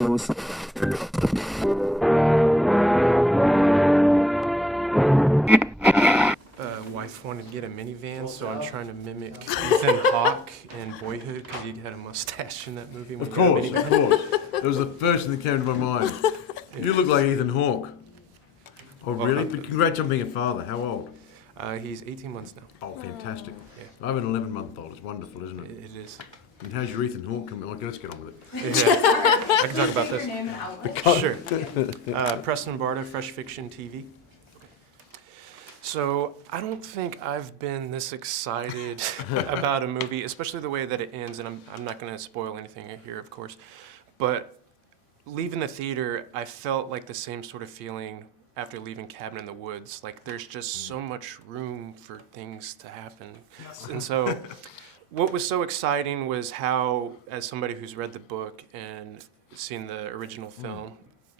Wife wanted to get a minivan, so I'm trying to mimic Ethan Hawke in Boyhood because he had a mustache in that movie. Of course. That was the first thing that came to my mind. You look like Ethan Hawke. Oh, really? But congrats on being a father. How old? He's 18 months now. Oh, fantastic. Yeah. I have an 11-month-old. It's wonderful, isn't it? It is. And how's your Ethan Hawke coming? Okay, let's get on with it. Yeah. I can talk about this. Your name and outlet. Sure. Preston Barta, Fresh Fiction TV. So I don't think I've been this excited about a movie, especially the way that it ends, and I'm not going to spoil anything here, of course, but leaving the theater, I felt like the same sort of feeling after leaving Cabin in the Woods. Like there's just so much room for things to happen. And so what was so exciting was how, as somebody who's read the book and seen the original film,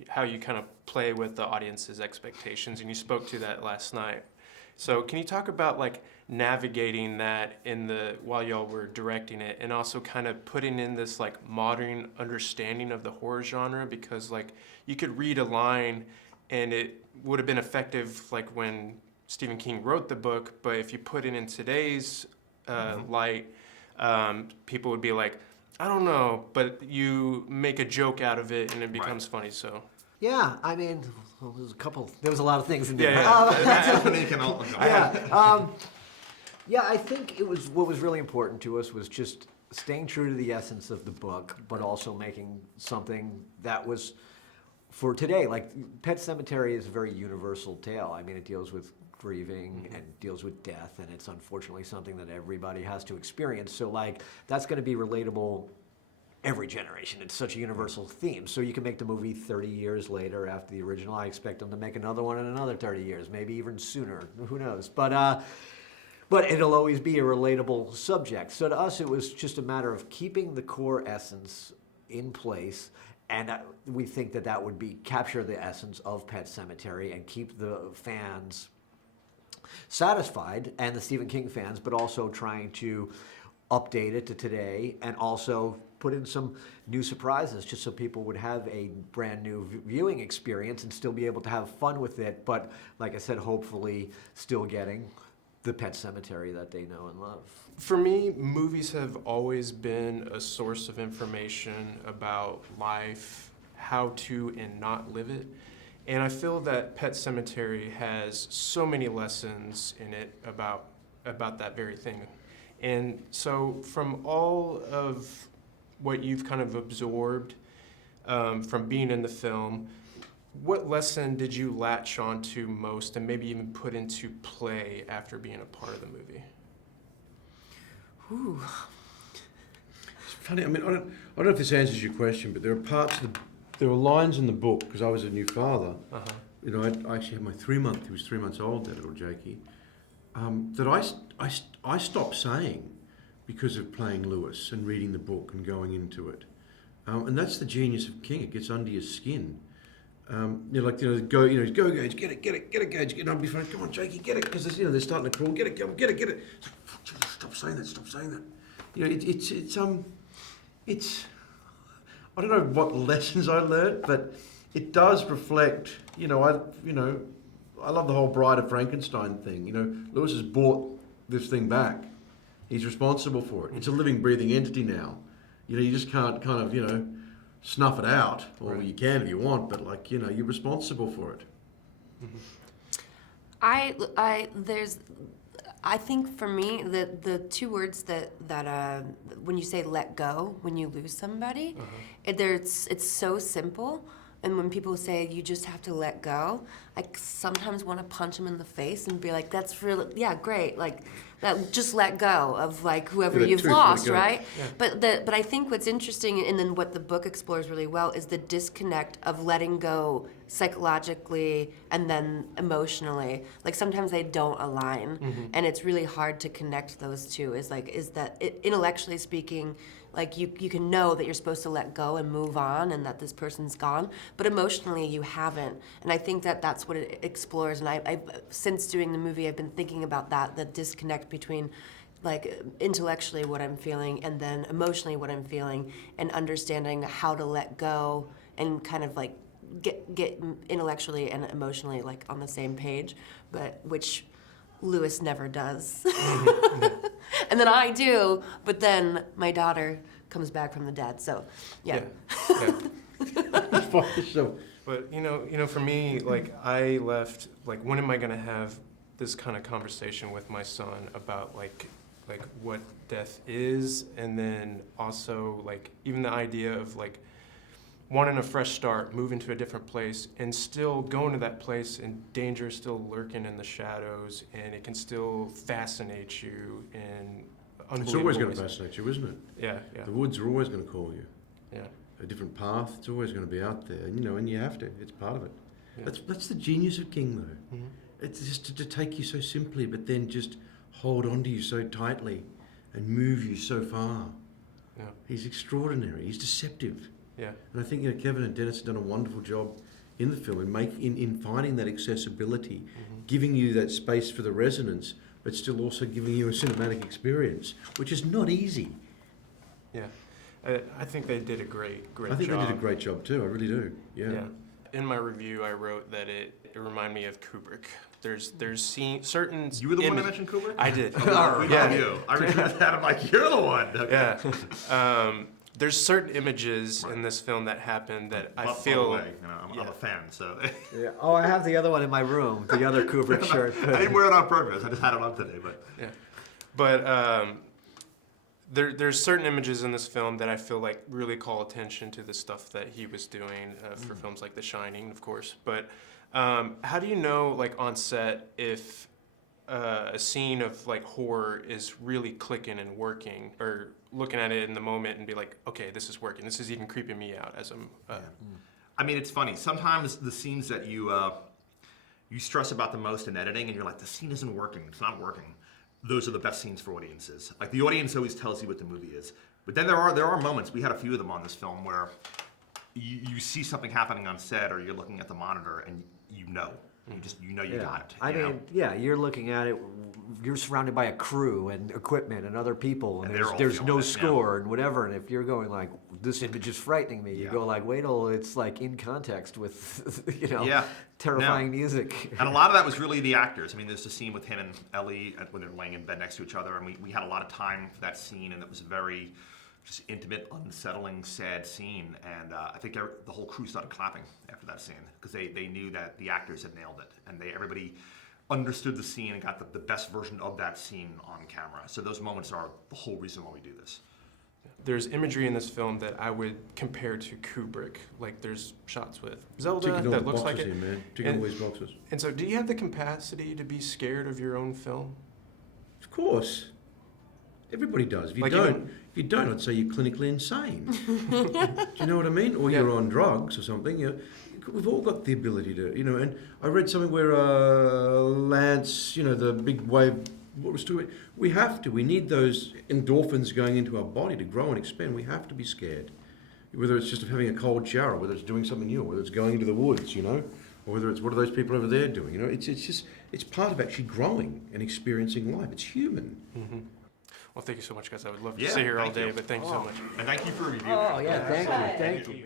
how you kind of play with the audience's expectations, and you spoke to that last night. So can you talk about like navigating that while y'all were directing it, and also kind of putting in this like modern understanding of the horror genre, because like you could read a line and it would have been effective like when Stephen King wrote the book, but if you put it in today's light, people would be like, I don't know, but you make a joke out of it and it becomes funny. So yeah, I mean, well, there was a lot of things in there. Yeah, I think what was really important to us was just staying true to the essence of the book, but also making something that was for today. Like Pet Sematary is a very universal tale. I mean, it deals with grieving and deals with death, and it's unfortunately something that everybody has to experience. So like, that's going to be relatable every generation. It's such a universal theme. So you can make the movie 30 years later after the original. I expect them to make another one in another 30 years, maybe even sooner. Who knows? But it'll always be a relatable subject. So to us, it was just a matter of keeping the core essence in place, and we think that would be capture the essence of Pet Sematary and keep the fans satisfied, and the Stephen King fans, but also trying to update it to today, and also put in some new surprises just so people would have a brand new viewing experience and still be able to have fun with it, but like I said, hopefully still getting the Pet Sematary that they know and love. for me, movies have always been a source of information about life, how to and not live it. And I feel that Pet Sematary has so many lessons in it about that very thing. And so from all of what you've kind of absorbed from being in the film, what lesson did you latch onto most and maybe even put into play after being a part of the movie? Ooh. It's funny, I mean, I don't know if this answers your question, but there were lines in the book, because I was a new father. You know, I actually had my 3-month, he was 3 months old, that little Jakey, that I stopped saying because of playing Lewis and reading the book and going into it. And that's the genius of King, it gets under your skin. Go Gage, get it, Gage, and I'd be funny, come on, Jakey, get it, because they're starting to crawl, get it. Stop saying that. You know, it's. I don't know what lessons I learned, but it does reflect. I love the whole Bride of Frankenstein thing. You know, Lewis has bought this thing back. He's responsible for it. It's a living, breathing entity now. You know, you just can't kind of snuff it out, or right. You can if you want, but you're responsible for it. I think for me, the two words that when you say let go, when you lose somebody, it's so simple. And when people say you just have to let go, I sometimes want to punch them in the face and be like, that's really, yeah, great. Like, that, just let go of whoever you've lost, right? Yeah. But I think what's interesting, and then what the book explores really well, is the disconnect of letting go psychologically and then emotionally. Like sometimes they don't align, and it's really hard to connect those two. Is that intellectually speaking, you can know that you're supposed to let go and move on and that this person's gone, but emotionally you haven't. And I think that that's what it explores. And I since doing the movie, I've been thinking about that, the disconnect between intellectually what I'm feeling and then emotionally what I'm feeling, and understanding how to let go and kind of like get intellectually and emotionally like on the same page, but which Lewis never does. And then I do, but then my daughter comes back from the dead. So, yeah. So, But for me, like I left, like when am I gonna have this kind of conversation with my son about like what death is, and then also like even the idea of like wanting a fresh start, moving to a different place, and still going to that place, and danger is still lurking in the shadows, and it can still fascinate you in unbelievable it's always going ways. to fascinate you, isn't it? Yeah, yeah, The woods are always going to call you. yeah. A different path, it's always going to be out there, and you have to. It's part of it. Yeah. That's the genius of King, though. Mhm. It's just to take you so simply, but then just hold on to you so tightly and move you so far. Yeah, He's extraordinary. He's deceptive. yeah, And I think Kevin and Dennis have done a wonderful job in the film in finding that accessibility, giving you that space for the resonance, but still also giving you a cinematic experience, which is not easy. yeah. I think they did a great I think job. they did a great job too. I really do. Yeah. Yeah. In my review, I wrote that it reminded me of Kubrick. There's certain. You were the one that mentioned Kubrick? I did. Oh, we Yeah. love you. I read that. I'm like, you're the one. Okay. Yeah. There's certain images in this film that happen that I By the feel. way, I'm a fan, so Yeah. Oh, I have the other one in my room, the other Kubrick shirt. I didn't wear it on purpose. I just had it on today, but Yeah. But there's certain images in this film that I feel like really call attention to the stuff that he was doing for films like The Shining, of course. But how do you know, like on set, if a scene of like horror is really clicking and working, or looking at it in the moment and be like, okay, this is working. This is even creeping me out as I'm. I mean, it's funny. Sometimes the scenes that you stress about the most in editing, and you're like, the scene isn't working. It's not working. Those are the best scenes for audiences. Like the audience always tells you what the movie is. But then there are moments. We had a few of them on this film where you see something happening on set, or you're looking at the monitor, and you know you got it. I you know? mean, yeah, you're looking at it. You're surrounded by a crew and equipment and other people, and And they're all there's feeling no it, yeah. score and whatever. And if you're going like, this image is frightening me, you Yeah. go like, wait till it's like in context with, Yeah. terrifying music. And a lot of that was really the actors. I mean, there's a scene with him and Ellie when they're laying in bed next to each other, and we had a lot of time for that scene, and it was a very just intimate, unsettling, sad scene. And I think the whole crew started clapping after that scene because they knew that the actors had nailed it, and everybody understood the scene and got the best version of that scene on camera. So those moments are the whole reason why we do this. There's imagery in this film that I would compare to Kubrick. Like there's shots with Zelda Ticking all that the looks boxes like it. here, man. Ticking all these boxes. And so, do you have the capacity to be scared of your own film? Of course. Everybody does. If Like you don't, I'd say you're clinically insane. Do you know what I mean? Or you're on drugs or something. We've all got the ability to, and I read something where Lance, the big wave, what was to it? We need those endorphins going into our body to grow and expand. We have to be scared. Whether it's just having a cold shower, whether it's doing something new, whether it's going into the woods, or whether it's what are those people over there doing, it's part of actually growing and experiencing life. It's human. Mm-hmm. Well, thank you so much, guys. I would love to Yeah, stay here all thank day, you. but thank you so much. And thank you for reviewing. Oh yeah, thank you, man.